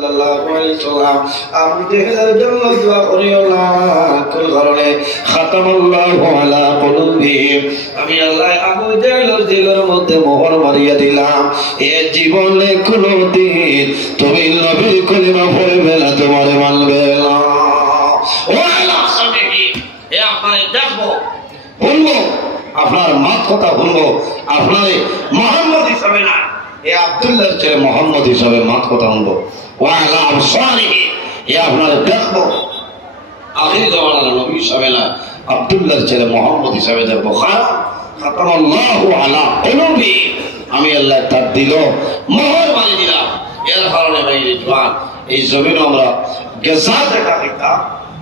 সাল্লাল্লাহু আলাইহি ওয়াসাল্লাম আমি দেহের জন্য দোয়া করিও না কোন কারণে খাতামাল্লাহু আলা কুলুবিহিম আমি আল্লাহ আবু জাহলের দিলের মধ্যে মোহর মারিয়া দিলাম এ জীবনে কোনদিন তুমি নবীর কলিমা পড়বে না তোমার মানবে না ও আল্লাহ সামিহি এ আপনারে দেখবো শুনবো আপনার মাত কথা শুনবো আপনার মুহাম্মদ হিসাবে না এ আব্দুল্লাহর ছেলে মুহাম্মদ হিসাবে মাত কথা শুনবো ওয়া আলা আবসারিহি এ আপনার দেখবো আখির জামানার নবী হিসাবে না আব্দুল্লাহর ছেলে মুহাম্মদ হিসাবে দেখবো খাতামাল্লাহু আলা কুলুবি আমি আল্লাহ তার দিল মোহর মারি দিলাম এর কারণে ভাই জওয়ান এই জমিন আমরা গেজা দেখা খাইতাম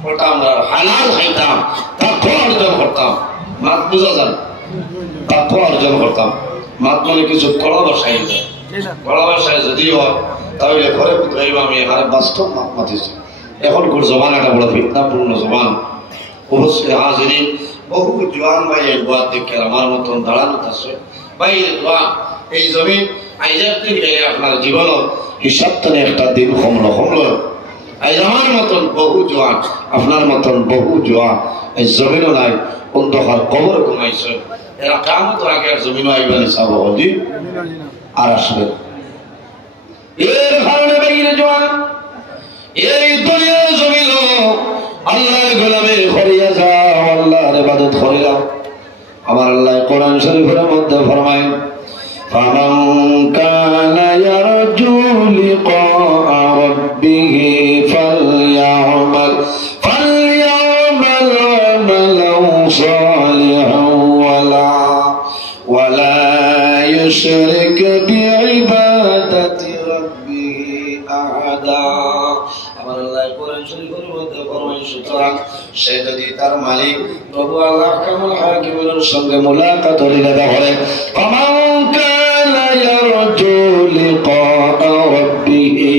ওটা আমরা হালাল খাইতাম তাকওয়া অর্জন করতাম মাত বুঝা যান তাকওয়া অর্জন করতাম মাত মানে কিছু কড়া বসাই যায় কড়া বসায় যদি হয় তাহলে ঘরে পুত্রাইব আমি আর বাস্তব মাত মাতিছি এখনকার জমানাটা বড় ফিতনাপূর্ণ জমান অবশ্যই হাজিরিন বহু জওয়ান ভাই একবার দেখে আমার মতন দাঁড়ানো আছে ভাই জওয়ান এই জমিন আইজার দিন গেলে আপনার জীবন হিসাব টানে একটা দিন কমলো আজ আমার মতন বহু জওয়ান আপনার মতন বহু জওয়ান এই জমিনও নাই অন্ধকার কবর ঘুমাইছে এরা কিয়ামত আগে জমিনও আইবেন হিসাব হলি আর আসবে এর কারণে বাইরে জওয়ান এই দুনিয়ার জমিন আল্লাহর গোলামি করিয়া যাও আল্লাহর ইবাদত করিয়া আমার আল্লাহ কোরআন শরীফের মধ্যে ফরমায় ফামান কানা ইয়ারজু লিকা রাব্বিহি ফালইআমাল আমালান সালিহান ওয়ালা ইউশরিক বিইবাদাতি রাব্বিহি আহাদা আমার আল্লাহ কোরআন শরীফের মধ্যে ফরমায় সুতরাং সে যদি তার মালিক প্রভু আল্লাহ কামুল হাকিমের সঙ্গে মুলাকাত হইলে তাহলে ফামান কানা ইয়ারজু লিকা রাব্বিহি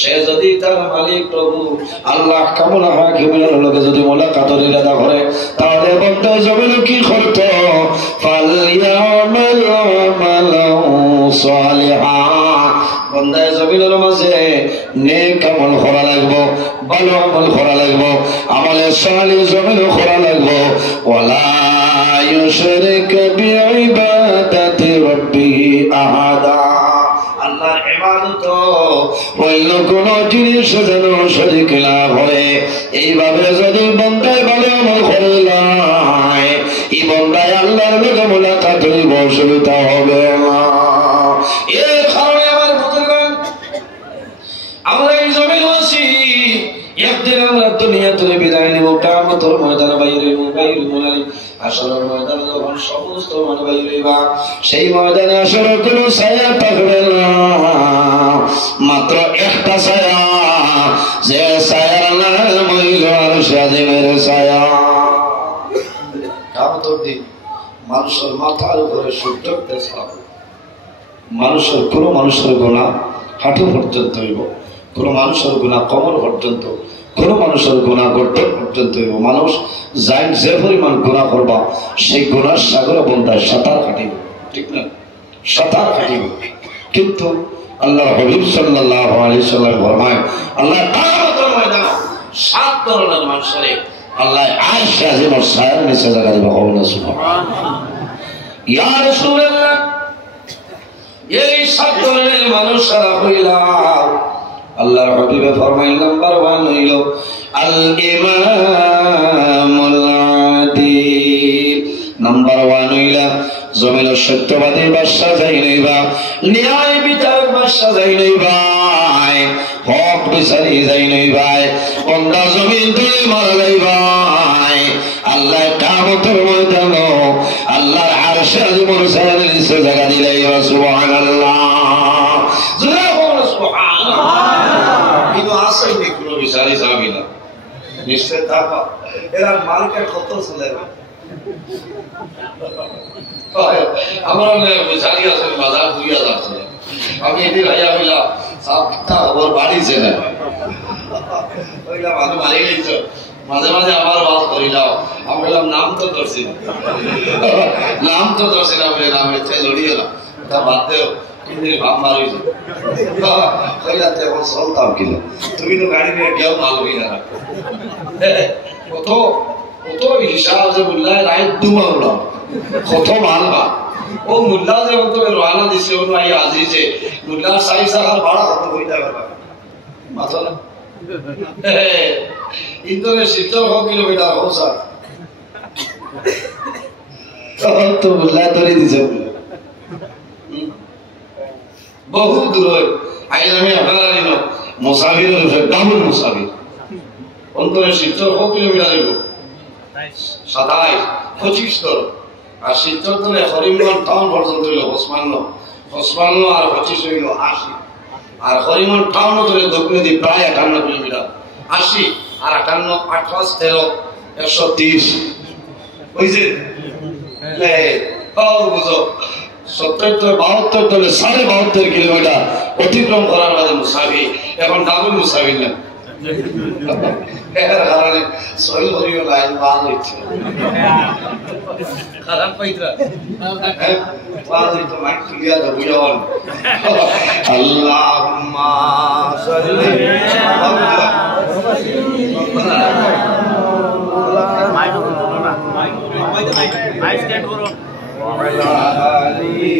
সে যদি তার মালিক প্রভু আল্লাহ কামুল হাকিমের লগে যদি মুলাকাত হইলে তাহলে বলতে জমিন কি করত ফালইআমাল আমালান সালিহান বন্দায় জমিনের মাঝে নেক আমল করা লাগবো ভালো আমল করা লাগবো আমলে সালিহ জমিন করা লাগবো ওয়ালা ইউশরিক বিইবাদাতি রাব্বিহি আহাদা আল্লাহর ইবাদত অন্য কোন জিনিস যেন শরীক না করে এইভাবে যদি বন্দায় ভালো আমল করে এই বন্দায় আল্লাহর লগে মুলাকাত হইব অসুবিধা হবে না এর কারণে আমার বুজুর্গগণ আমরা এই জমিন আছি একদিন আমরা দুনিয়া থেকে বিদায় নেব কিয়ামতের ময়দানে বাইরে মুনারি আসরের ময়দানে যখন সমস্ত মানুষ বাইরে হইবা সেই ময়দানে আসরের কোনো ছায়া থাকবে না মাত্র একটা ছায়া যে ছায়ার নাম হইল আরশে আজিমের ছায়া কিয়ামতের দিন মানুষের মাথার উপরে সূর্যের তেজ পাবে মানুষের কোনো মানুষের গুনাহ হাঁটু পর্যন্ত হইব কোনো মানুষের গুনাহ কোমর পর্যন্ত কোনো মানুষের গুনাহ গর্দন পর্যন্ত হইব মানুষ যাই যে পরিমাণ গুনাহ করবা সেই গুনার সাগরে বন্ধায় সাঁতার কাটিব ঠিক না সাঁতার কাটিব কিন্তু আল্লাহ হাবিব সাল্লাল্লাহু আলাইহি সাল্লাম ফরমায় আল্লাহ কিয়ামতের ময়দানে 7 ধরনের মানুষের আল্লাহ আরশে আজিমের ছায়ার নিচে জায়গা দিবে কওনা সুবহানাল্লাহ ইয়া রাসূলুল্লাহ এই 7 ধরনের মানুষ সারা হইলা আল্লাহর হাবিবে ফরমাইলেন নাম্বার 1 হইল আল ইমামুল আদিল নাম্বার 1 হইল জমিনের সত্যবাদী বাদশা যাই নইবা ন্যায় বিচারক বাদশা যাই নইবা হক বিচারি যাই নইবা কোনটা জমিন তুলে মারা যাইবা আল্লাহ কিয়ামতের ময়দানে আল্লাহর আরশে আজিমের ছায়ার নিচে জায়গা দিলাইবা সুবহানাল্লাহ কিন্তু আসেই নি কোনো বিচারি যাবি না নিশ্চয় থাকা এরা মালকে কত চলে আমার বিচারি আছে বাজার 2000 চলে আমি এটি ভাইয়া বললাম সবটা ওর বাড়ি ছেলে ওইটা ভালো মারি গেছ মাঝে মাঝে আবার বাস করিলাম আমি বললাম নাম তো ধরছি না বলে নামে জড়িয়ে না তা বাদ দেও কিন্তু ভাবনা হয়েছে কইলাতে এখন চলতাম কিনা তুমি তো গাড়ি নিয়ে গেও ভালো কিনা কত কত হিসাব যে বললাই রাইট দুমালো কত মালবা ও মুল্লা যে তো রওনা দিছে ও নাই আজি যে মুল্লা সাই সাহার ভাড়া কত হইতা পারবা মাথা না ইন্দোরে 70 কিলোমিটার হোসা তো মুল্লা ধরে দিছে বহু দূর আইন আমি আপনারা নিল মুসাফির ডাবল মুসাফির অন্তরে 70 কিলোমিটার হইব 27 25 ধর আর 70 ধরে হরিমগঞ্জ টাউন পর্যন্ত হইল 55 আর 25 হইল 80 আর হরিমগঞ্জ টাউন ধরে দক্ষিণ দিকে প্রায় 58 কিলোমিটার 80 আর 58 28 13 130 বুঝছে বুঝো 70 তো 72 ধরে 72.5 কিলোমিটার অতিক্রম করার বাদে মুসাফির এখন ডাবল মুসাফির না কারণে সহি হরিও লাইন বাদ হচ্ছে খারাপ পাইতরা বাদ হইতো মাইক ক্লিয়ার হবে বুঝাওন আল্লাহুম্মা সাল্লি মাইক করো না মাইক স্ট্যান্ড করো ওয়ালা আলি